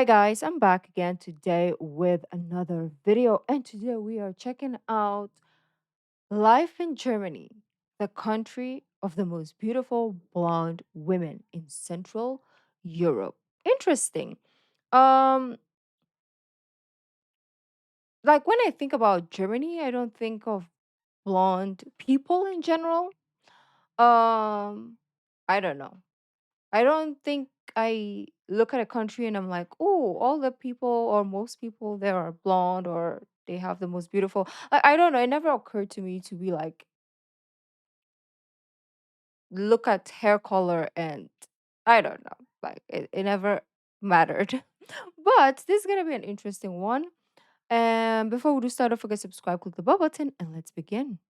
Hi guys, I'm back again today with another video, and today we are checking out life in Germany, the country of the most beautiful blonde women in Central Europe. Interesting. Um like when I think about Germany, I don't think of blonde people in general. Um I don't know. I don't think I look at a country and I'm like, oh, all the people or most people there are blonde or they have the most beautiful. I don't know. It never occurred to me to be like, look at hair color and I don't know. Like, it never mattered. But this is going to be an interesting one. And before we do start, don't forget to subscribe, click the bell button, and let's begin.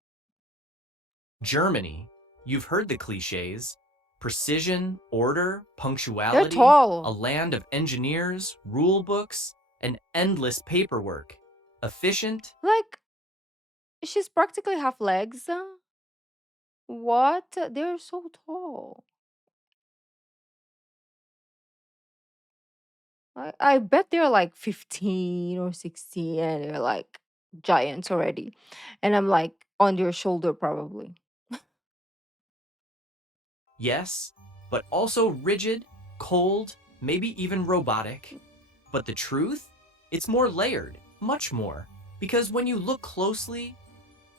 Germany, you've heard the cliches: precision, order, They're punctuality, a tall. land of engineers, rule books, and endless paperwork. Efficient? Like, she's practically half legs. What? They're so tall. I bet they're like 15 or 16 and they're like giants already. And I'm like on their shoulder probably. Yes, but also rigid, cold, maybe even robotic. But the truth? It's more layered, much more. Because when you look closely,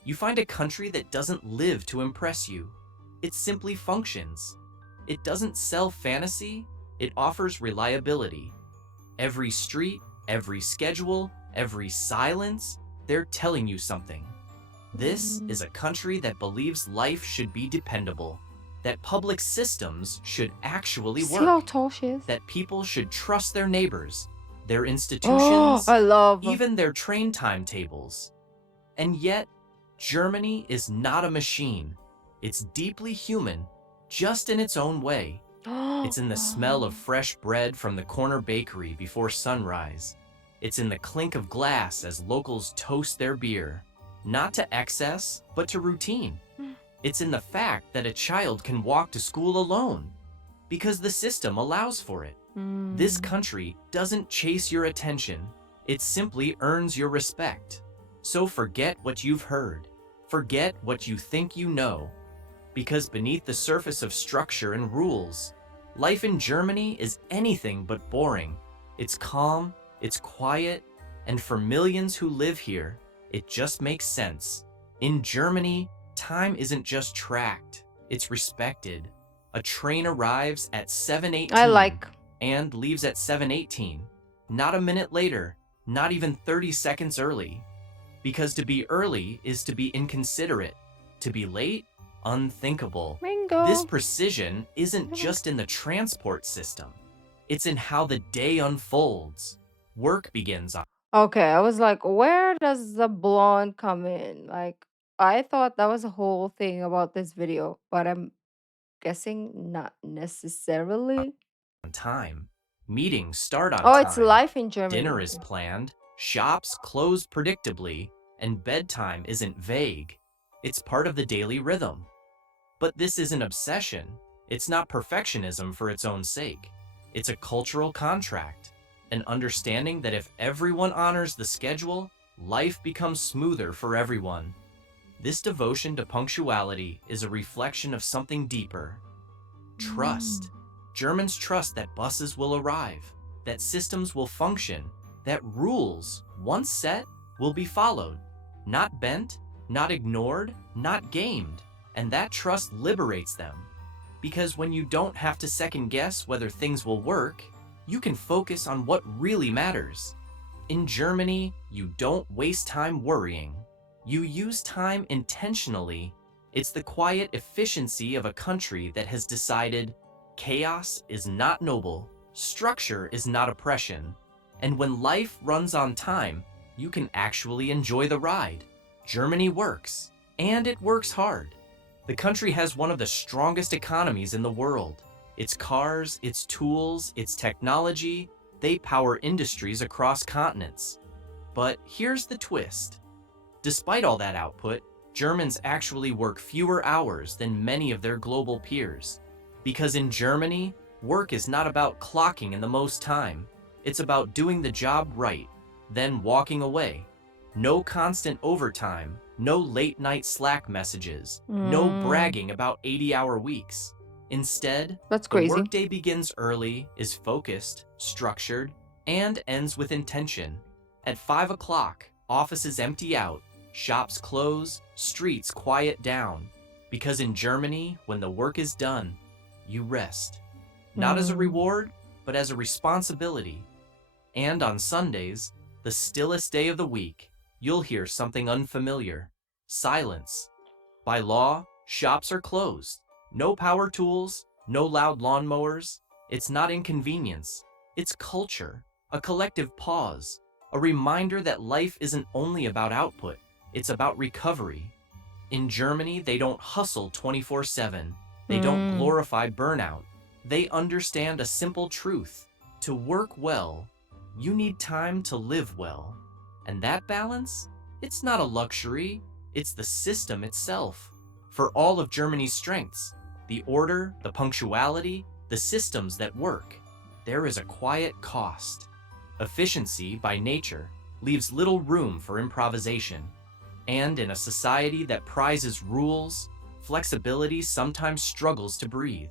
you find a country that doesn't live to impress you. It simply functions. It doesn't sell fantasy, it offers reliability. Every street, every schedule, every silence, they're telling you something. This Mm. is a country that believes life should be dependable, that public systems should actually See how work, tall she is? that people should trust their neighbors, their Oh, institutions, I love. even their train timetables. And yet, Germany is not a machine. It's deeply human, just in its own way. It's in the smell of fresh bread from the corner bakery before sunrise. It's in the clink of glass as locals toast their beer, not to excess, but to routine. It's in the fact that a child can walk to school alone, because the system allows for it. This Mm. country doesn't chase your attention, it simply earns your respect. So forget what you've heard. Forget what you think you know. Because beneath the surface of structure and rules, life in Germany is anything but boring. It's calm, it's quiet, and for millions who live here, it just makes sense. In Germany, time isn't just tracked, it's respected. A train arrives at I 7:18 like. and leaves at 7:18. Not a minute later, not even 30 seconds early. Because to be early is to be inconsiderate. To be late, unthinkable. This Mango. precision isn't just in the transport system. It's in how the day unfolds. Work begins on Okay, I was like, where does the blonde come in? Like, I thought that was a whole thing about this video, but I'm guessing not necessarily. time. Meetings start on Oh, it's time. life in Dinner Germany. is planned. Shops close predictably. And bedtime isn't vague. It's part of the daily rhythm. But this isn't obsession. It's not perfectionism for its own sake. It's a cultural contract, an understanding that if everyone honors the schedule, life becomes smoother for everyone. This devotion to punctuality is a reflection of something deeper: Mm. trust. Germans trust that buses will arrive, that systems will function, that rules, once set, will be followed, not bent, not ignored, not gamed. And that trust liberates them. Because when you don't have to second guess whether things will work, you can focus on what really matters. In Germany, you don't waste time worrying. You use time intentionally. It's the quiet efficiency of a country that has decided chaos is not noble, structure is not oppression, and when life runs on time, you can actually enjoy the ride. Germany works, and it works hard. The country has one of the strongest economies in the world. Its cars, its tools, its technology, they power industries across continents. But here's the twist. Despite all that output, Germans actually work fewer hours than many of their global peers. Because in Germany, work is not about clocking in the most time. It's about doing the job right, then walking away. No constant overtime, no late night Slack messages, no Mm, bragging about 80-hour weeks. Instead, that's the crazy. workday begins early, is focused, structured, and ends with intention. At 5 o'clock, offices empty out, shops close, streets quiet down. Because in Germany, when the work is done, you rest. Not as a Mm. reward, but as a responsibility. And on Sundays, the stillest day of the week, you'll hear something unfamiliar: silence. By law, shops are closed. No power tools, no loud lawnmowers. It's not inconvenience, it's culture, a collective pause, a reminder that life isn't only about output, it's about recovery. In Germany, they don't hustle 24/7. They don't Mm. glorify burnout. They understand a simple truth: to work well, you need time to live well. And that balance? It's not a luxury, it's the system itself. For all of Germany's strengths, the order, the punctuality, the systems that work, there is a quiet cost. Efficiency, by nature, leaves little room for improvisation. And in a society that prizes rules, flexibility sometimes struggles to breathe.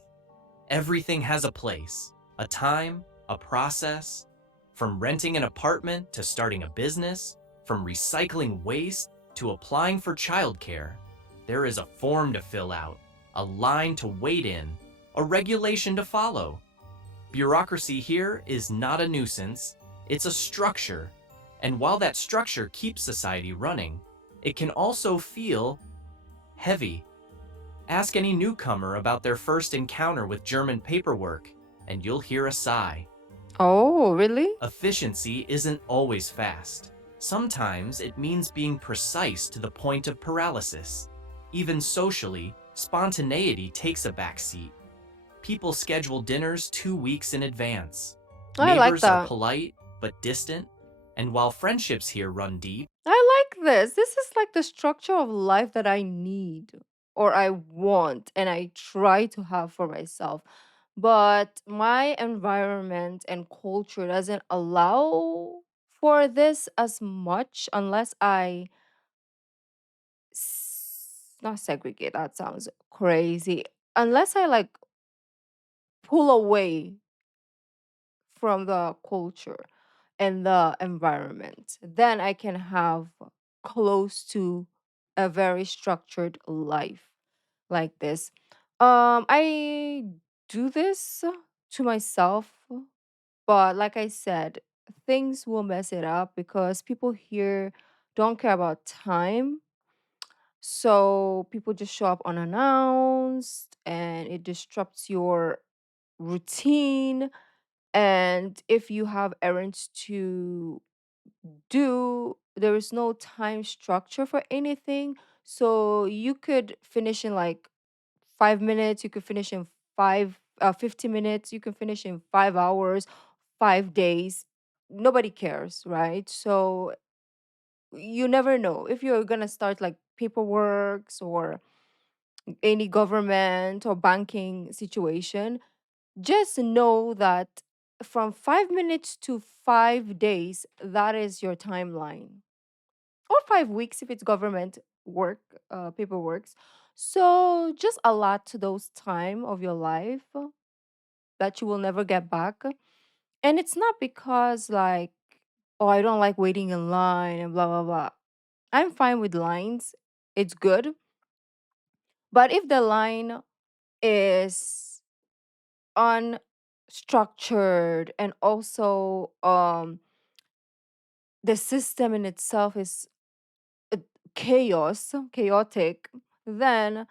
Everything has a place, a time, a process. From renting an apartment to starting a business, from recycling waste to applying for childcare, there is a form to fill out, a line to wait in, a regulation to follow. Bureaucracy here is not a nuisance, it's a structure. And while that structure keeps society running, it can also feel heavy. Ask any newcomer about their first encounter with German paperwork, and you'll hear a sigh. Oh, really? Efficiency isn't always fast. Sometimes it means being precise to the point of paralysis. Even socially, spontaneity takes a backseat. People schedule dinners 2 weeks in advance. I like Neighbors are that. polite but distant, and while friendships here run deep, I like this. This is like the structure of life that I need or I want and I try to have for myself. But my environment and culture doesn't allow for this as much unless I not segregate. That sounds crazy. Unless I like pull away from the culture and the environment, then I can have close to a very structured life like this. I do this to myself, but like I said, things will mess it up because people here don't care about time. So people just show up unannounced and it disrupts your routine. And if you have errands to do, there is no time structure for anything. So you could finish in like 5 minutes, you could finish in 50 minutes, you can finish in 5 hours, 5 days. Nobody cares, right? So you never know if you're gonna start like paperwork or any government or banking situation. Just know that from 5 minutes to 5 days, that is your timeline, or 5 weeks if it's government work, paperwork. So just allot to those time of your life that you will never get back. And it's not because like, oh, I don't like waiting in line and blah blah blah. I'm fine with lines. It's good. But if the line is unstructured and also the system in itself is uh, chaotic, then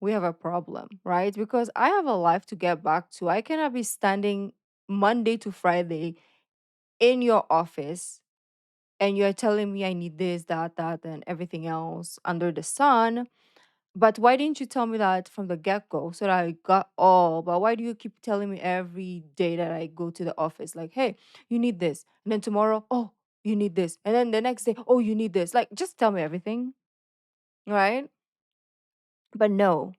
we have a problem, right? Because I have a life to get back to. I cannot be standing Monday to Friday in your office and you're telling me I need this, that, and everything else under the sun. But why didn't you tell me that from the get go so that I got all? But why do you keep telling me every day that I go to the office, like, hey, you need this. And then tomorrow, oh, you need this. And then the next day, oh, you need this. Like, just tell me everything, right? But no,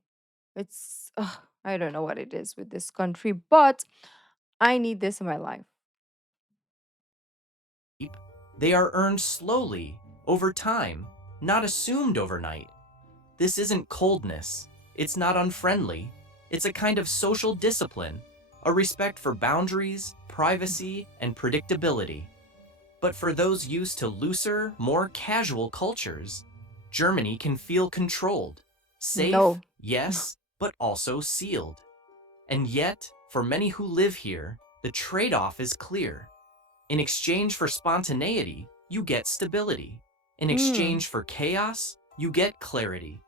it's, I don't know what it is with this country, but I need this in my life. They are earned slowly, over time, not assumed overnight. This isn't coldness. It's not unfriendly. It's a kind of social discipline, a respect for boundaries, privacy, and predictability. But for those used to looser, more casual cultures, Germany can feel controlled. Safe, No. yes, but also sealed. And yet, for many who live here, the trade-off is clear. In exchange for spontaneity, you get stability. In Mm. exchange for chaos, you get clarity.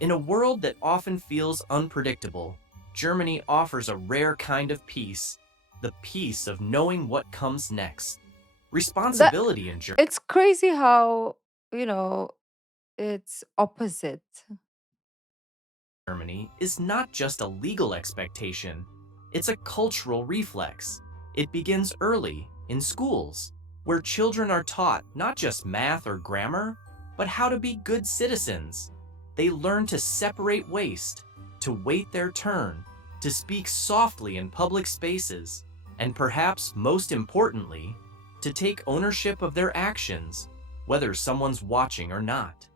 In a world that often feels unpredictable, Germany offers a rare kind of peace, the peace of knowing what comes next. That Responsibility in it's crazy how, you know, it's opposite. Germany is not just a legal expectation, it's a cultural reflex. It begins early, in schools, where children are taught not just math or grammar, but how to be good citizens. They learn to separate waste, to wait their turn, to speak softly in public spaces, and perhaps most importantly, to take ownership of their actions, whether someone's watching or not.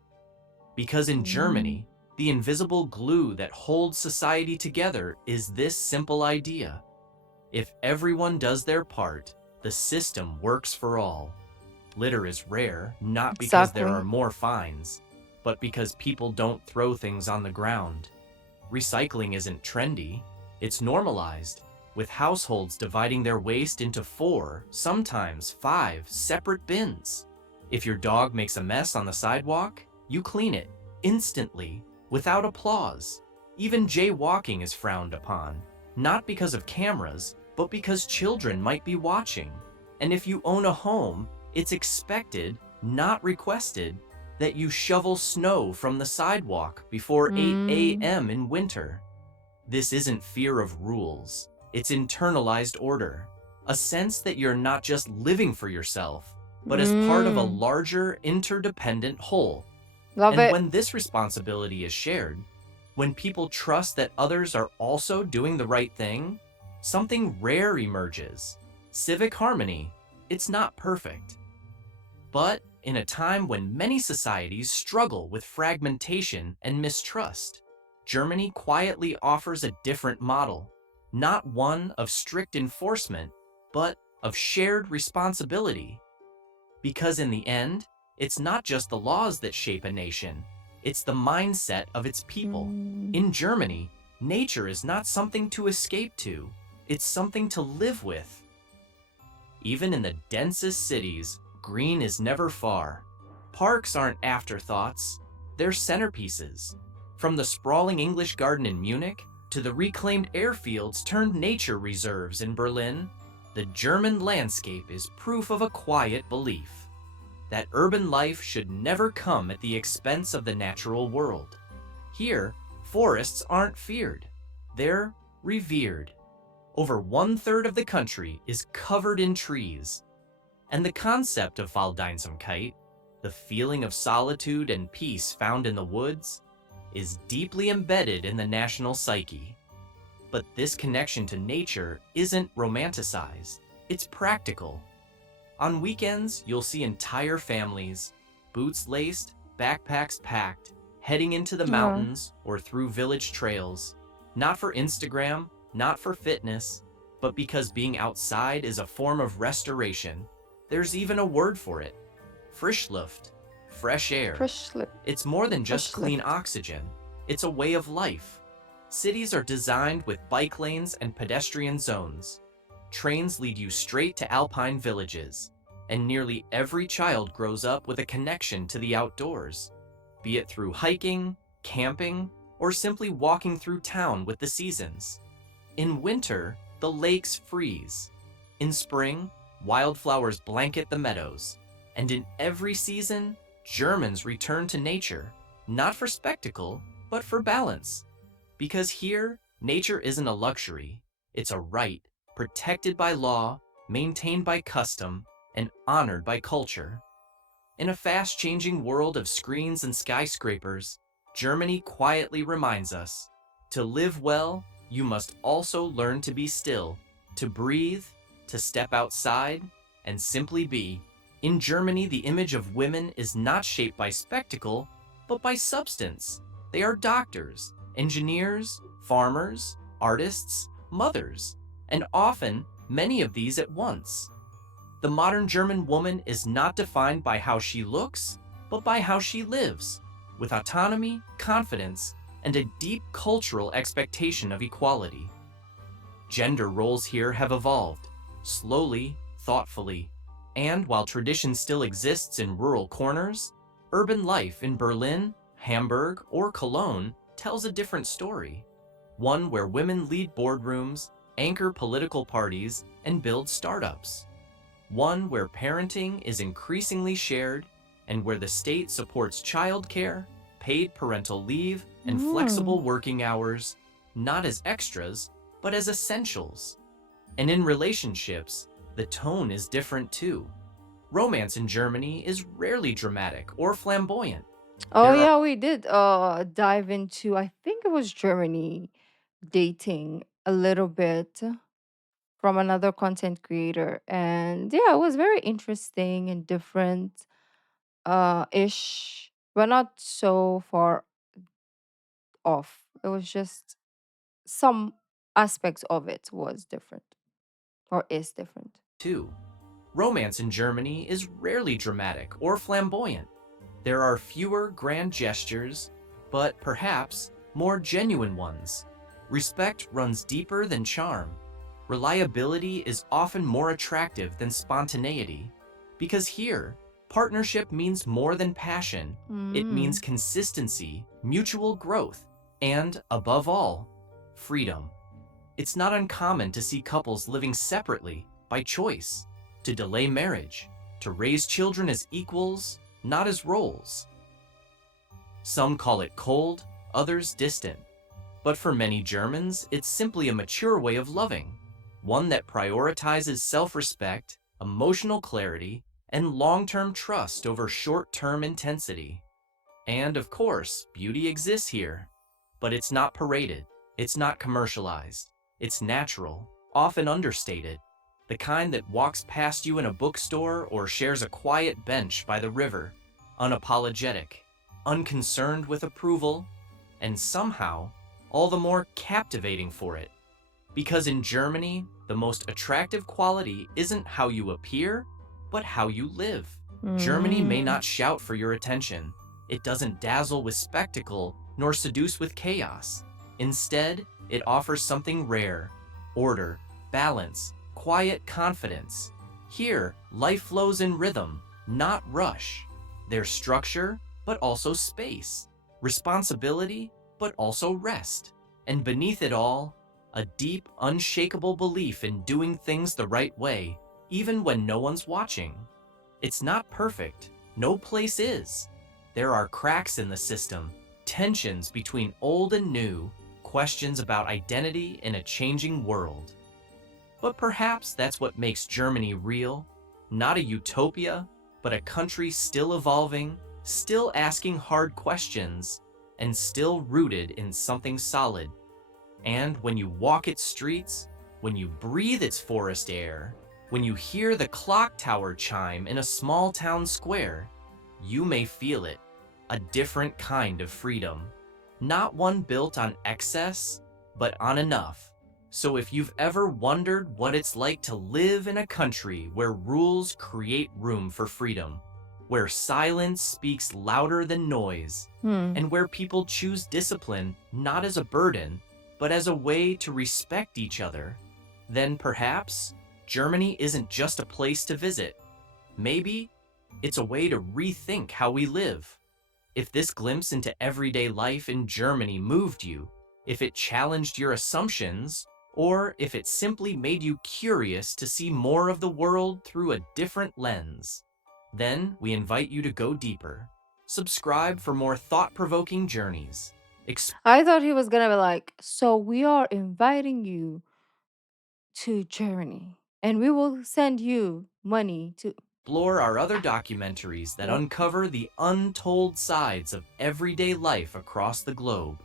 Because in Mm. Germany, the invisible glue that holds society together is this simple idea. If everyone does their part, the system works for all. Litter is rare, not because there are Exactly. more fines, but because people don't throw things on the ground. Recycling isn't trendy, it's normalized, with households dividing their waste into 4, sometimes 5, separate bins. If your dog makes a mess on the sidewalk, you clean it, instantly, without applause. Even jaywalking is frowned upon, not because of cameras, but because children might be watching. And if you own a home, it's expected, not requested, that you shovel snow from the sidewalk before 8 Mm. a.m. in winter. This isn't fear of rules, it's internalized order, a sense that you're not just living for yourself, but as part of a Mm. larger, interdependent whole. Love And it. when this responsibility is shared, when people trust that others are also doing the right thing, something rare emerges. Civic harmony. It's not perfect. But in a time when many societies struggle with fragmentation and mistrust, Germany quietly offers a different model, not one of strict enforcement, but of shared responsibility. Because in the end, it's not just the laws that shape a nation, it's the mindset of its people. Mm. In Germany, nature is not something to escape to, it's something to live with. Even in the densest cities, green is never far. Parks aren't afterthoughts, they're centerpieces. From the sprawling English garden in Munich to the reclaimed airfields turned nature reserves in Berlin, the German landscape is proof of a quiet belief that urban life should never come at the expense of the natural world. Here, forests aren't feared, they're revered. Over 1/3 of the country is covered in trees, and the concept of Waldeinsamkeit, the feeling of solitude and peace found in the woods, is deeply embedded in the national psyche. But this connection to nature isn't romanticized, it's practical. On weekends, you'll see entire families, boots laced, backpacks packed, heading into the Yeah. mountains or through village trails, not for Instagram, not for fitness, but because being outside is a form of restoration. There's even a word for it: Frischluft, fresh air. Fresh lip. It's more than just Fresh clean lift. oxygen, it's a way of life. Cities are designed with bike lanes and pedestrian zones. Trains lead you straight to alpine villages, and nearly every child grows up with a connection to the outdoors, be it through hiking, camping, or simply walking through town with the seasons. In winter, the lakes freeze. In spring, wildflowers blanket the meadows. And in every season, Germans return to nature, not for spectacle, but for balance. Because here, nature isn't a luxury, it's a right, protected by law, maintained by custom, and honored by culture. In a fast-changing world of screens and skyscrapers, Germany quietly reminds us, to live well, you must also learn to be still, to breathe, to step outside, and simply be. In Germany, the image of women is not shaped by spectacle, but by substance. They are doctors, engineers, farmers, artists, mothers, and often many of these at once. The modern German woman is not defined by how she looks, but by how she lives, with autonomy, confidence, and a deep cultural expectation of equality. Gender roles here have evolved, slowly, thoughtfully, and while tradition still exists in rural corners, urban life in Berlin, Hamburg, or Cologne tells a different story. One where women lead boardrooms, anchor political parties, and build startups. One where parenting is increasingly shared and where the state supports childcare, paid parental leave, and Mm. flexible working hours, not as extras, but as essentials. And in relationships, the tone is different too. Romance in Germany is rarely dramatic or flamboyant. Oh There are yeah, we did dive into, I think it was Germany dating a little bit from another content creator. And yeah, it was very interesting and different ish. But not so far off. It was just some aspects of it was different or is different. two. Romance in Germany is rarely dramatic or flamboyant. There are fewer grand gestures, but perhaps more genuine ones. Respect runs deeper than charm. Reliability is often more attractive than spontaneity. Because here, partnership means more than passion. It means Mm. consistency, mutual growth, and, above all, freedom. It's not uncommon to see couples living separately by choice, to delay marriage, to raise children as equals, not as roles. Some call it cold, others distant. But for many Germans, it's simply a mature way of loving, one that prioritizes self-respect, emotional clarity, and long-term trust over short-term intensity. And of course, beauty exists here. But it's not paraded, it's not commercialized, it's natural, often understated. The kind that walks past you in a bookstore or shares a quiet bench by the river, unapologetic, unconcerned with approval, and somehow all the more captivating for it. Because in Germany, the most attractive quality isn't how you appear, but how you live. Germany may Mm. not shout for your attention. It doesn't dazzle with spectacle, nor seduce with chaos. Instead, it offers something rare: order, balance, quiet confidence. Here, life flows in rhythm, not rush. There's structure, but also space. Responsibility, but also rest. And beneath it all, a deep, unshakable belief in doing things the right way, even when no one's watching. It's not perfect. No place is. There are cracks in the system, tensions between old and new, questions about identity in a changing world. But perhaps that's what makes Germany real. Not a utopia, but a country still evolving, still asking hard questions, and still rooted in something solid. And when you walk its streets, when you breathe its forest air, when you hear the clock tower chime in a small town square, you may feel it, a different kind of freedom. Not one built on excess, but on enough. So if you've ever wondered what it's like to live in a country where rules create room for freedom, where silence speaks louder than noise, Hmm. and where people choose discipline not as a burden, but as a way to respect each other, then perhaps Germany isn't just a place to visit. Maybe it's a way to rethink how we live. If this glimpse into everyday life in Germany moved you, if it challenged your assumptions, or if it simply made you curious to see more of the world through a different lens, then we invite you to go deeper. Subscribe for more thought-provoking journeys. I thought he was gonna be like, so we are inviting you to Germany and we will send you money to. Explore our other documentaries that What? uncover the untold sides of everyday life across the globe.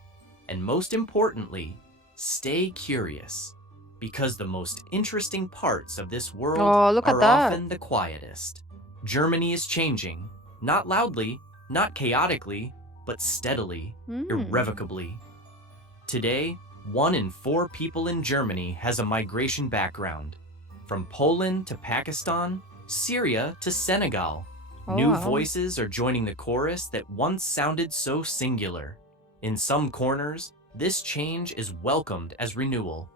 And most importantly, stay curious, because the most interesting parts of this world Oh, look at are that. often the quietest. Germany is changing, not loudly, not chaotically, but steadily, Hmm. irrevocably. Today, 1 in 4 people in Germany has a migration background. From Poland to Pakistan, Syria to Senegal, Oh new wow. voices are joining the chorus that once sounded so singular. In some corners, this change is welcomed as renewal.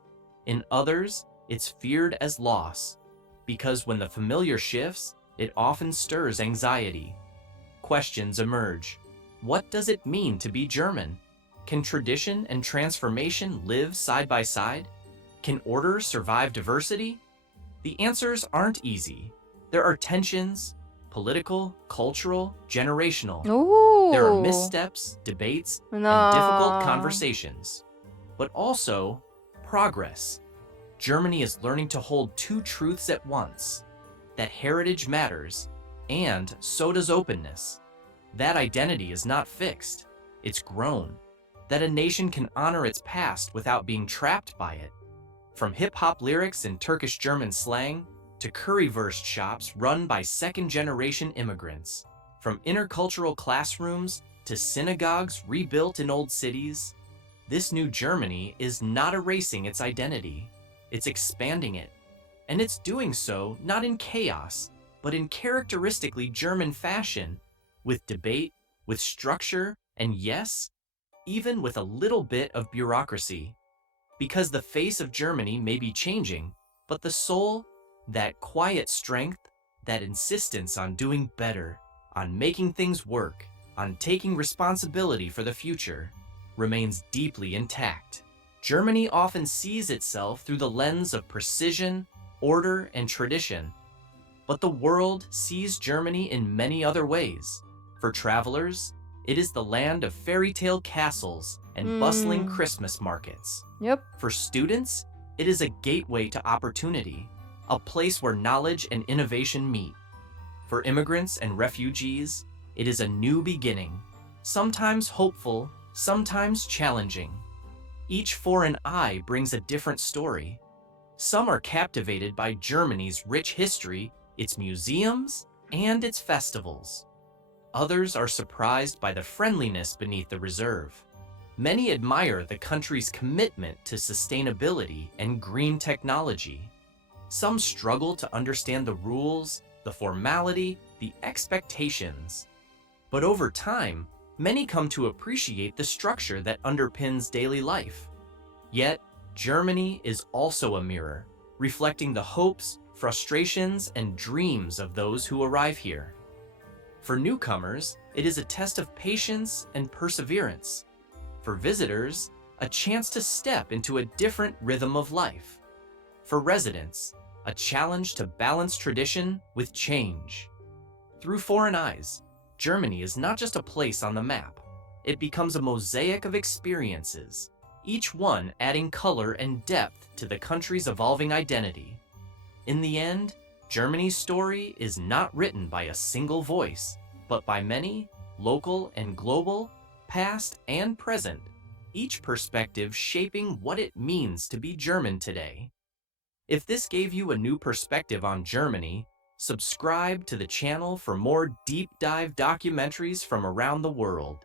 In others, it's feared as loss. Because when the familiar shifts, it often stirs anxiety. Questions emerge. What does it mean to be German? Can tradition and transformation live side by side? Can order survive diversity? The answers aren't easy. There are tensions, political, cultural, generational. There are Ooh. missteps, debates, and difficult Nah. conversations. But also, progress. Germany is learning to hold two truths at once, that heritage matters, and so does openness. That identity is not fixed, it's grown. That a nation can honor its past without being trapped by it. From hip hop lyrics and Turkish German slang to currywurst shops run by second generation immigrants. From intercultural classrooms to synagogues rebuilt in old cities, this new Germany is not erasing its identity, it's expanding it. And it's doing so not in chaos, but in characteristically German fashion, with debate, with structure, and yes, even with a little bit of bureaucracy. Because the face of Germany may be changing, but the soul, that quiet strength, that insistence on doing better, on making things work, on taking responsibility for the future, remains deeply intact. Germany often sees itself through the lens of precision, order, and tradition, but the world sees Germany in many other ways. For travelers, it is the land of fairy tale castles and bustling Hmm. Christmas markets. Yep. For students, it is a gateway to opportunity, a place where knowledge and innovation meet. For immigrants and refugees, it is a new beginning, sometimes hopeful, sometimes challenging. Each foreign eye brings a different story. Some are captivated by Germany's rich history, its museums, and its festivals. Others are surprised by the friendliness beneath the reserve. Many admire the country's commitment to sustainability and green technology. Some struggle to understand the rules, the formality, the expectations. But over time, many come to appreciate the structure that underpins daily life. Yet, Germany is also a mirror, reflecting the hopes, frustrations, and dreams of those who arrive here. For newcomers, it is a test of patience and perseverance. For visitors, a chance to step into a different rhythm of life. For residents, a challenge to balance tradition with change. Through foreign eyes, Germany is not just a place on the map. It becomes a mosaic of experiences, each one adding color and depth to the country's evolving identity. In the end, Germany's story is not written by a single voice, but by many, local and global, past and present, each perspective shaping what it means to be German today. If this gave you a new perspective on Germany, subscribe to the channel for more deep dive documentaries from around the world.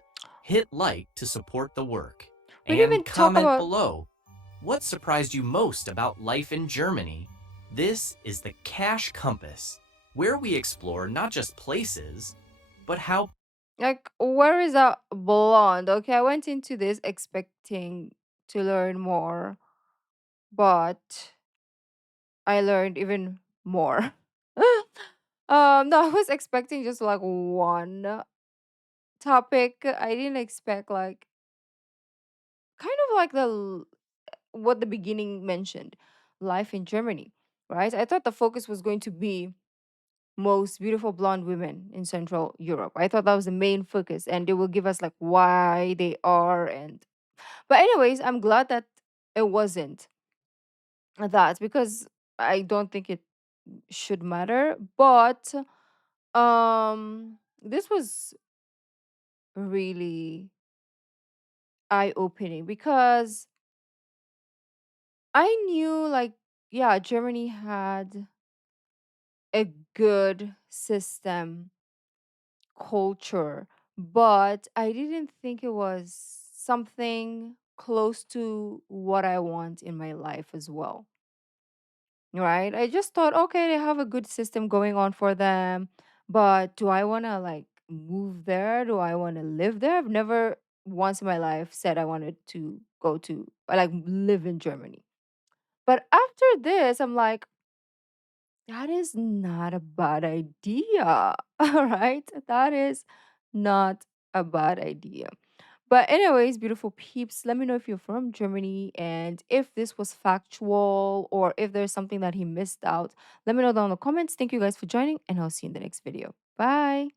Hit like to support the work. We didn't And even talk comment about. below, what surprised you most about life in Germany? This is the Cash Compass, where we explore not just places, but how. Like, where is that blonde? Okay, I went into this expecting to learn more, but I learned even more. No, I was expecting just like one topic. I didn't expect like kind of like what the beginning mentioned, life in Germany, right? I thought the focus was going to be most beautiful blonde women in Central Europe. I thought that was the main focus, and they will give us like why they are. And but anyways, I'm glad that it wasn't that, because I don't think it should matter. But this was really eye opening, because I knew, like, yeah, Germany had a good system, culture, but I didn't think it was something close to what I want in my life as well. Right? I just thought, okay, they have a good system going on for them, but do I want to like move there? Do I want to live there? I've never once in my life said I wanted to go to like live in Germany. But after this, I'm like, that is not a bad idea. All right? That is not a bad idea. But anyways, beautiful peeps, let me know if you're from Germany and if this was factual or if there's something that he missed out. Let me know down in the comments. Thank you guys for joining, and I'll see you in the next video. Bye.